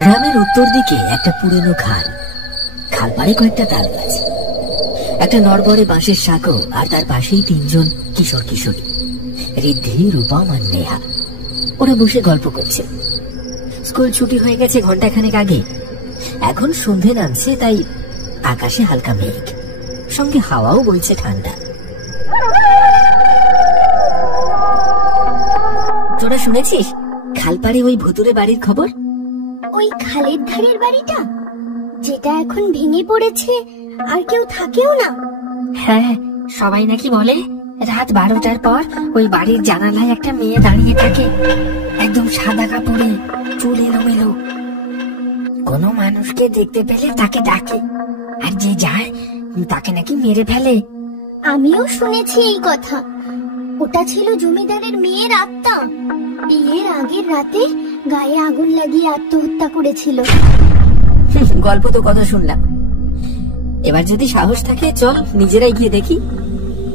গ্রামের উত্তর দিকে একটা পুরনো খাল, খাল পাড়ে কয়েকটা তাল গাছ, একটা নড়বড়ে বাঁশের সাঁকো, আর তার পাশেই তিনজন কিশোর কিশোরী, ঋদ্ধি, রূপম আর নেহা। ওরা বসে গল্প করছে। স্কুল ছুটি হয়ে গেছে ঘন্টাখানেক আগে। এখন সন্ধে নামছে, তাই আকাশে হালকা মেঘ, সঙ্গে হাওয়াও বইছে ঠান্ডা। তোরা শুনেছিস খালপাড়ে ওই ভুতুরে বাড়ির খবর? ওই খালের ধারের বাড়িটা, যেটা এখন ভেঙে পড়েছে আর কেউ থাকেও না? হ্যাঁ, সবাই নাকি বলে রাত 12টার পর ওই বাড়ির জানালায় একটা মেয়ে দাঁড়িয়ে থাকে, একদম সাদা কাপড়ে, চুল এলোমেলো। কোনো মানুষকে দেখতে পেলে তাকে ডাকে, আর যে যায় তাকে নাকি মেরে ফেলে। আমিও শুনেছি এই কথা। ওটা ছিল জমিদারের মেয়ের আত্মা। বিয়ের আগের রাতে গায়ে আগুন লাগিয়ে আত্মহত্যা করেছিল। গল্প তো কথা শুনলাম, এবার যদি সাহস থাকে চল নিজেরাই গিয়ে দেখি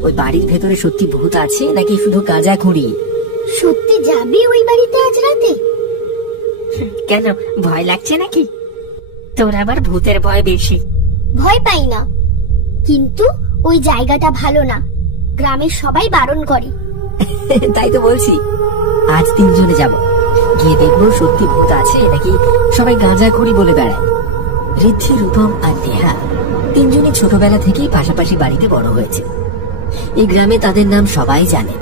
ওই বাড়ির ভেতরে সত্যি ভূত আছে নাকি শুধু গাঁজা খুঁড়ি। সত্যি যাবি ওই বাড়িতে আজ রাতে? কেন, ভয় লাগছে নাকি? তোর আবার ভূতের ভয় বেশি। ভয় পাই না, কিন্তু ওই জায়গাটা ভালো না, গ্রামের সবাই বারণ করে। তাই তো বলছি, আজ তিনজনে যাব, গিয়ে দেখবো সত্যি ভূত আছে নাকি সবাই গাঁজা খুঁড়ি বলে বেড়ায়। ঋদ্ধি, রূপম আর নেহা তিনজনই ছোটবেলা থেকেই পাশাপাশি বাড়িতে বড় হয়েছে। এই গ্রামে তাদের নাম সবাই জানে,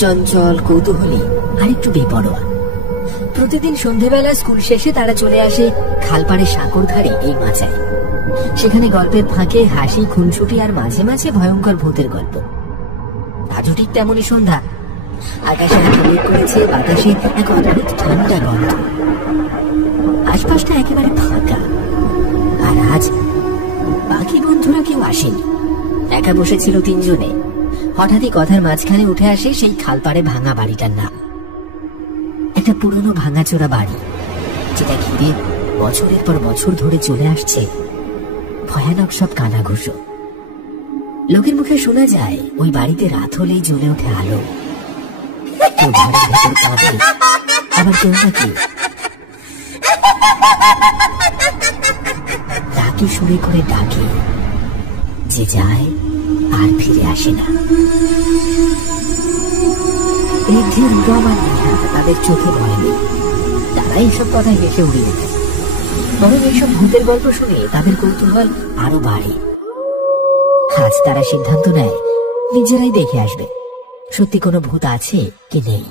চঞ্চল, কৌতূহলী আর একটু বেপরোয়া। প্রতিদিন সন্ধেবেলা স্কুল শেষে তারা চলে আসে খালপাড়ে সাঁকোর ধারে এই মাচায়। সেখানে গল্পের ফাঁকে হাসি, খুনসুটি আর মাঝে মাঝে ভয়ঙ্কর ভূতের গল্প। আজও ঠিক তেমনই সন্ধ্যা, আকাশে মেঘ করেছে, বাতাসে এক অদ্ভুত ঠান্ডা গন্ধ। আশপাশটা একেবারে ফাঁকা, আর আজ বাকি বন্ধুরা কেউ আসেনি, একা বসেছিল তিনজনে। হঠাৎই কথার মাঝখানে উঠে আসে সেই খালপাড়ে ভাঙা বাড়িটার নাম। একটা পুরনো ভাঙাচোরা বাড়ি, যেটা ঘিরে বছরের পর বছর ধরে চলে আসছে ভয়ানক সব কানাঘুষো। লোকের মুখে শোনা যায় ওই বাড়িতে রাত হলেই জ্বলে ওঠে আলো। কেউ ঘরের ভেতর কাঁদে, আবার কেউ নাকি ডাকি সুরে করে ডাকে, যে যায় আর ফিরে আসে না। ঋদ্ধি, রূপম আর নেহা তাদের চোখে ভয় নেই, তারা এইসব কথা হেসে উড়িয়ে দেয়। বরং এইসব ভূতের গল্প শুনে তাদের কৌতূহল আরো বাড়ে। আজ তারা সিদ্ধান্ত নেয় নিজেরাই দেখে আসবে সত্যি কোনো ভূত আছে কি নেই।